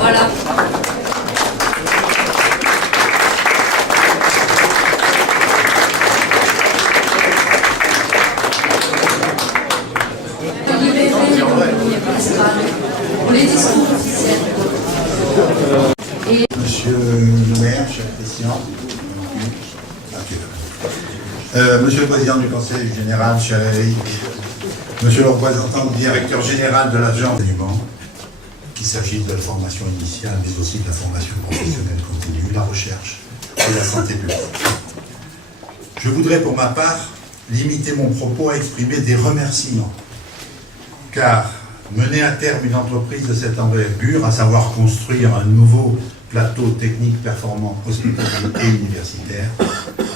Voilà. Pour les discours officiels. Monsieur le maire, cher Christian, monsieur le président du conseil général, cher Eric, monsieur le représentant du directeur général de l'agence d'enseignement, qu'il s'agisse de la formation initiale, mais aussi de la formation professionnelle continue, la recherche et la santé publique. Je voudrais pour ma part limiter mon propos à exprimer des remerciements, car mener à terme une entreprise de cette envergure, à savoir construire un nouveau plateau technique performant hospitalier et universitaire,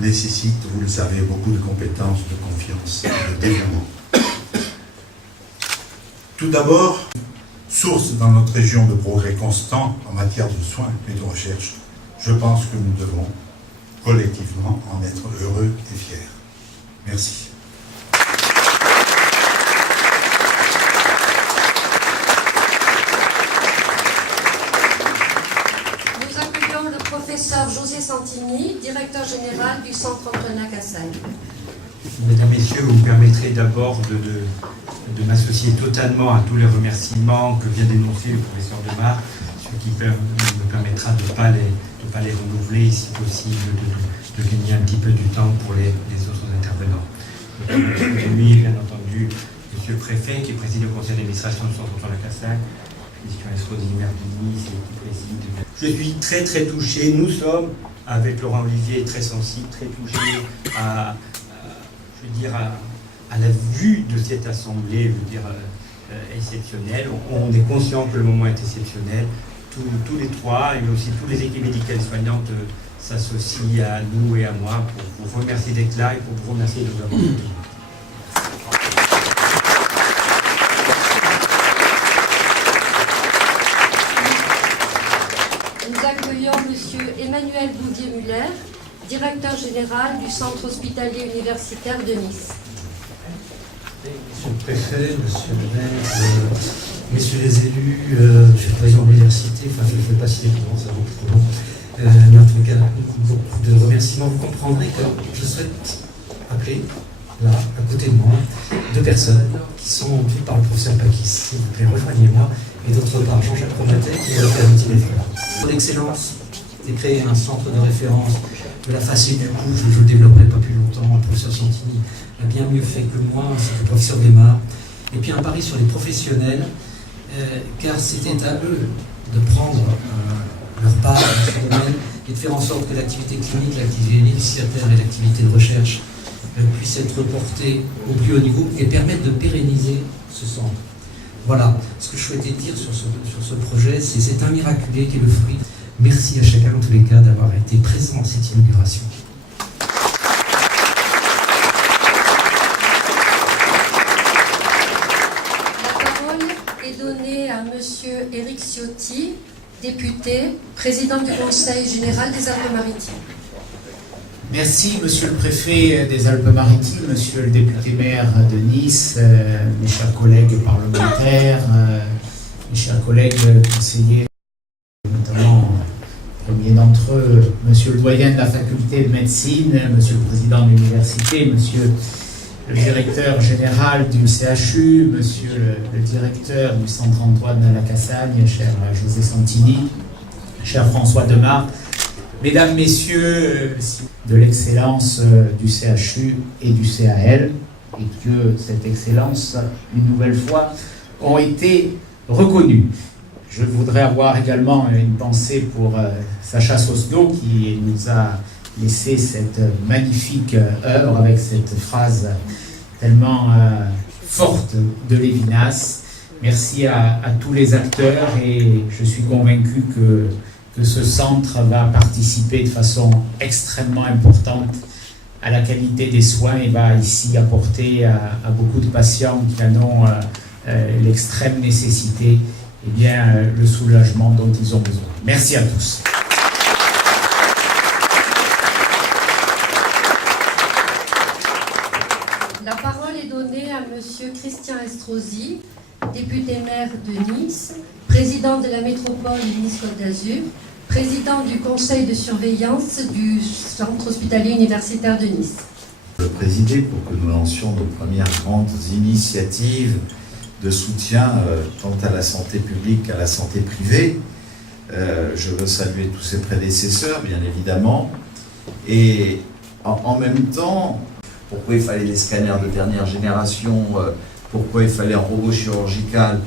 nécessite, vous le savez, beaucoup de compétences, de confiance et de dévouement. Tout d'abord, source dans notre région de progrès constant en matière de soins et de recherche, je pense que nous devons collectivement en être heureux et fiers. Merci. Professeur José Santini, directeur général du Centre Antonin-Cassagne. Mesdames, Messieurs, vous me permettrez d'abord de m'associer totalement à tous les remerciements que vient d'énoncer le professeur Demar, ce qui me permettra de ne pas les renouveler, si possible, de gagner un petit peu du temps pour les autres intervenants. Aujourd'hui, bien entendu, Monsieur le Préfet, qui préside le conseil d'administration du Centre Antonin-Cassagne, Christian Estrosi, maire de Nice, et qui préside. Je suis très très touché, nous sommes, avec Laurent Olivier, très sensibles, très touchés à la vue de cette assemblée, exceptionnelle. On est conscient que le moment est exceptionnel. Tous les trois, et aussi toutes les équipes médicales soignantes s'associent à nous et à moi pour vous remercier d'être là et pour vous remercier de nous avoir soutenus. Monsieur Emmanuel Boudier-Muller, directeur général du Centre hospitalier universitaire de Nice. Monsieur le préfet, monsieur le maire, messieurs les élus, monsieur le président de l'université, enfin je ne vais pas citer tout le monde, ça vaut trop long. Mais en tout cas, beaucoup de remerciements. Vous comprendrez que je souhaite appeler, là, à côté de moi, deux personnes qui sont vues par le professeur Pakis. S'il vous plaît, rejoignez-moi. Et d'autre part, Jean-Jacques Romatet, qui va faire un d'être là. Pour l'excellence, c'est créer un centre de référence de la face et du cou. Je ne le développerai pas plus longtemps. Le professeur Santini a bien mieux fait que moi, c'est le professeur Demar. Et puis un pari sur les professionnels, car c'était à eux de prendre leur part dans ce domaine et de faire en sorte que l'activité clinique, l'activité universitaire et l'activité de recherche puissent être portées au plus haut niveau et permettre de pérenniser ce centre. Voilà ce que je souhaitais dire sur ce projet, c'est un miraculé qui est le fruit. Merci à chacun en tous les cas d'avoir été présent à cette inauguration. La parole est donnée à Monsieur Éric Ciotti, député, président du Conseil général des Alpes-Maritimes. Merci, monsieur le préfet des Alpes-Maritimes, monsieur le député maire de Nice, mes chers collègues parlementaires, mes chers collègues conseillers, notamment le premier d'entre eux, monsieur le doyen de la faculté de médecine, monsieur le président de l'université, monsieur le directeur général du CHU, monsieur le directeur du Centre Antoine-Cassagne, cher José Santini, cher François Demar, mesdames, messieurs, de l'excellence du CHU et du CAL, et que cette excellence, une nouvelle fois, ont été reconnues. Je voudrais avoir également une pensée pour Sacha Sosno, qui nous a laissé cette magnifique œuvre avec cette phrase tellement forte de Lévinas. Merci à tous les acteurs et je suis convaincu que ce centre va participer de façon extrêmement importante à la qualité des soins et va ici apporter à beaucoup de patients qui en ont l'extrême nécessité le soulagement dont ils ont besoin. Merci à tous. La parole est donnée à Monsieur Christian Estrosi, député maire de Nice, président de la métropole Nice-Côte d'Azur, président du conseil de surveillance du centre hospitalier universitaire de Nice. Le présider pour que nous lancions nos premières grandes initiatives de soutien tant à la santé publique qu'à la santé privée. Je veux saluer tous ses prédécesseurs, bien évidemment. Et en même temps, pourquoi il fallait des scanners de dernière génération, pourquoi il fallait un robot chirurgical.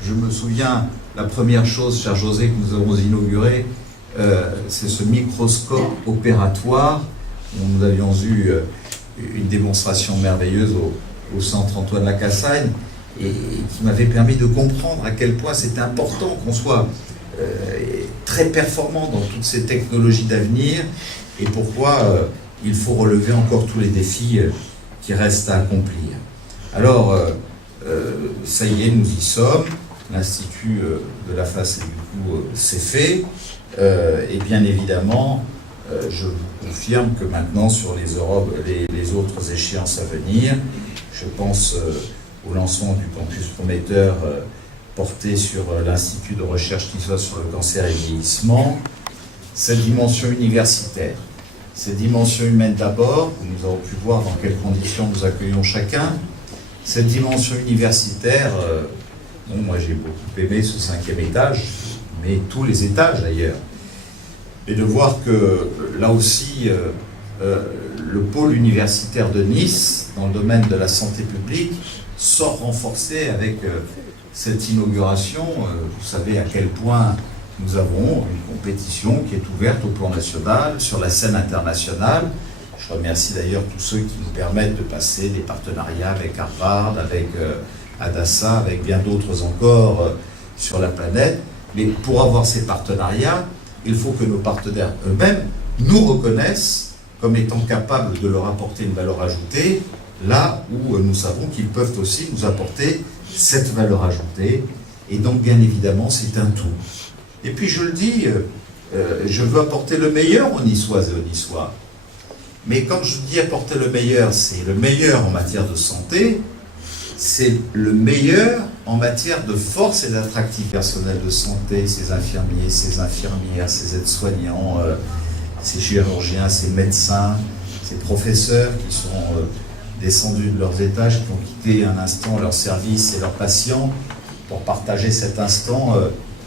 Je me souviens, la première chose, cher José, que nous avons inauguré, c'est ce microscope opératoire où nous avions eu une démonstration merveilleuse au centre Antoine Lacassagne et qui m'avait permis de comprendre à quel point c'était important qu'on soit très performant dans toutes ces technologies d'avenir et pourquoi il faut relever encore tous les défis qui restent à accomplir. Alors, ça y est, nous y sommes. L'Institut de la face et du cou c'est fait. Et bien évidemment, je vous confirme que maintenant, sur les autres échéances à venir, je pense au lancement du campus prometteur porté sur l'Institut de recherche qui soit sur le cancer et le vieillissement, cette dimension universitaire, cette dimension humaine d'abord, où nous avons pu voir dans quelles conditions nous accueillons chacun, cette dimension universitaire, moi j'ai beaucoup aimé ce 5e étage, mais tous les étages d'ailleurs, et de voir que là aussi, le pôle universitaire de Nice, dans le domaine de la santé publique, sort renforcé avec cette inauguration. Vous savez à quel point nous avons une compétition qui est ouverte au plan national, sur la scène internationale. Je remercie d'ailleurs tous ceux qui nous permettent de passer des partenariats avec Harvard, avec Hadassah, avec bien d'autres encore sur la planète. Mais pour avoir ces partenariats, il faut que nos partenaires eux-mêmes nous reconnaissent comme étant capables de leur apporter une valeur ajoutée, là où nous savons qu'ils peuvent aussi nous apporter cette valeur ajoutée. Et donc, bien évidemment, c'est un tout. Et puis, je le dis, je veux apporter le meilleur aux Niçoises et aux Niçois. Mais quand je dis apporter le meilleur, c'est le meilleur en matière de santé, c'est le meilleur en matière de force et d'attractivité personnel de santé, ces infirmiers, ces infirmières, ces aides-soignants, ces chirurgiens, ces médecins, ces professeurs qui sont descendus de leurs étages, qui ont quitté un instant leur service et leurs patients pour partager cet instant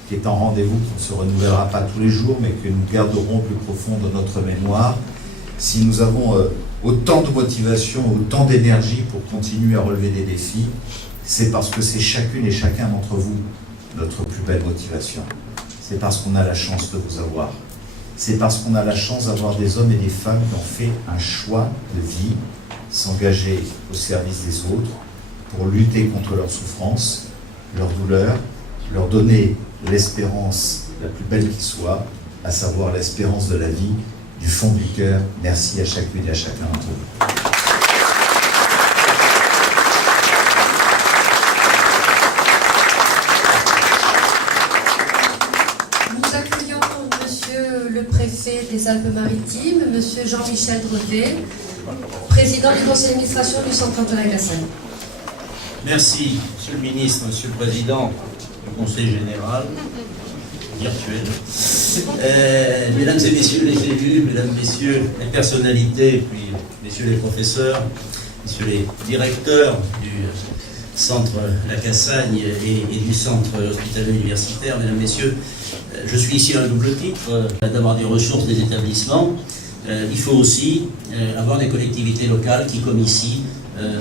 qui est un rendez-vous qui ne se renouvellera pas tous les jours, mais que nous garderons au plus profond de notre mémoire. Si nous avons autant de motivation, autant d'énergie pour continuer à relever des défis, c'est parce que c'est chacune et chacun d'entre vous notre plus belle motivation. C'est parce qu'on a la chance de vous avoir. C'est parce qu'on a la chance d'avoir des hommes et des femmes qui ont fait un choix de vie, s'engager au service des autres, pour lutter contre leurs souffrances, leurs douleurs, leur donner l'espérance la plus belle qui soit, à savoir l'espérance de la vie, du fond du cœur. Merci à chacune et à chacun d'entre vous. Nous accueillons Monsieur le préfet des Alpes-Maritimes, Monsieur Jean-Michel Drevet, président du conseil d'administration du centre Antoine Lacassagne. Merci, Monsieur le ministre, Monsieur le Président du Conseil général virtuel. Mesdames et Messieurs les élus, Mesdames, Messieurs les personnalités, puis Messieurs les professeurs, Messieurs les directeurs du centre Lacassagne et du centre hospitalier universitaire, Mesdames, Messieurs, je suis ici à un double titre, d'avoir des ressources des établissements. Il faut aussi avoir des collectivités locales qui, comme ici,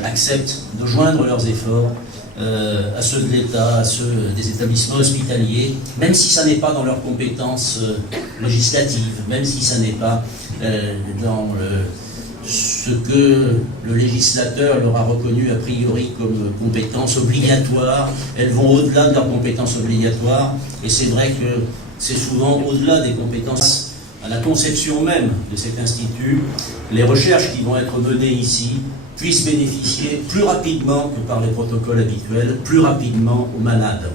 acceptent de joindre leurs efforts à ceux de l'État, à ceux des établissements hospitaliers, même si ça n'est pas dans leurs compétences législatives, même si ça n'est pas dans ce que le législateur leur a reconnu a priori comme compétences obligatoires. Elles vont au-delà de leurs compétences obligatoires, et c'est vrai que c'est souvent au-delà des compétences à la conception même de cet institut, les recherches qui vont être menées ici puissent bénéficier plus rapidement que par les protocoles habituels, plus rapidement aux malades.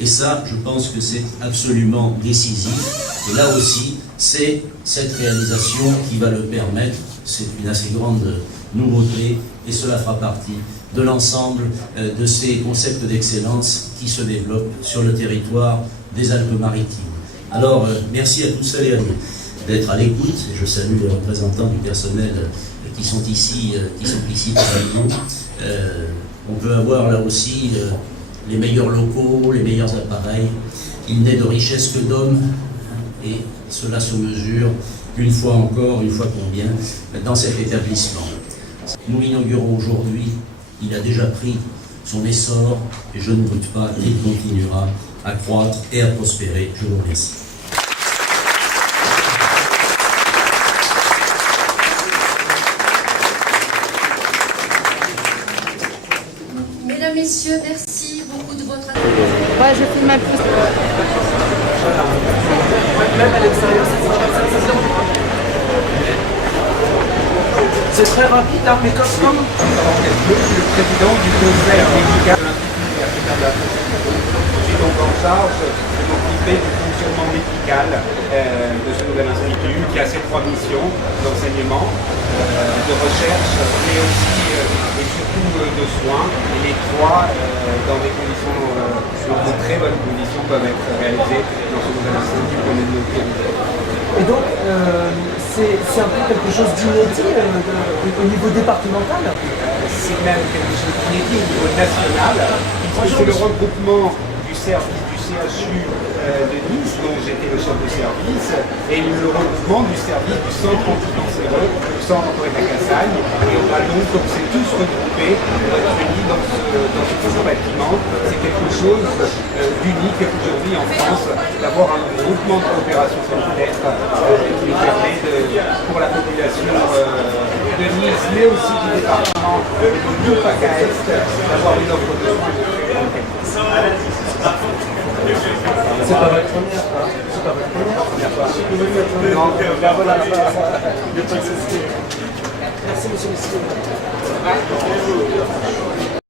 Et ça, je pense que c'est absolument décisif. Et là aussi, c'est cette réalisation qui va le permettre. C'est une assez grande nouveauté et cela fera partie de l'ensemble de ces concepts d'excellence qui se développent sur le territoire des Alpes-Maritimes. Alors, merci à tous ceux et à tous d'être à l'écoute. Je salue les représentants du personnel qui sont ici parmi nous. On peut avoir là aussi les meilleurs locaux, les meilleurs appareils. Il n'est de richesse que d'hommes, et cela se mesure une fois encore, une fois qu'on vient, dans cet établissement. Nous l'inaugurons aujourd'hui, il a déjà pris son essor, et je ne doute pas qu'il continuera à croître et à prospérer. Je vous remercie. Mesdames, Messieurs, merci beaucoup de votre attention. Ouais, je filme un peu. Même à l'extérieur, c'est très rapide, hein, mais comme le président du conseil médical de l'Institut universitaire de la France, je suis donc en charge de m'occuper du fonctionnement médical de ce nouvel institut qui a ses trois missions d'enseignement, de recherche, mais aussi et surtout de soins. Et les trois, dans des conditions, dans de très bonnes conditions, peuvent être réalisées dans ce nouvel institut qu'on est de notre territoire. Et donc, c'est un peu quelque chose d'inédit au niveau départemental. C'est même quelque chose d'inédit au niveau national, puisque c'est le regroupement du service du CHU de Nice, dont j'étais le chef de service, et le regroupement du service du centre anticancéreux, du centre Antoine Cassagne. Et on a donc, comme c'est tous regroupés, réunis dans ce nouveau bâtiment. C'est quelque chose d'unique aujourd'hui en France, d'avoir un groupement de coopération sanitaire qui nous permet pour la population de Nice, mais aussi du département de PACA Est, d'avoir une offre de soins de très grande qualité. C'est pas votre première, hein. C'est pas votre première. Non, ben voilà. Merci, monsieur le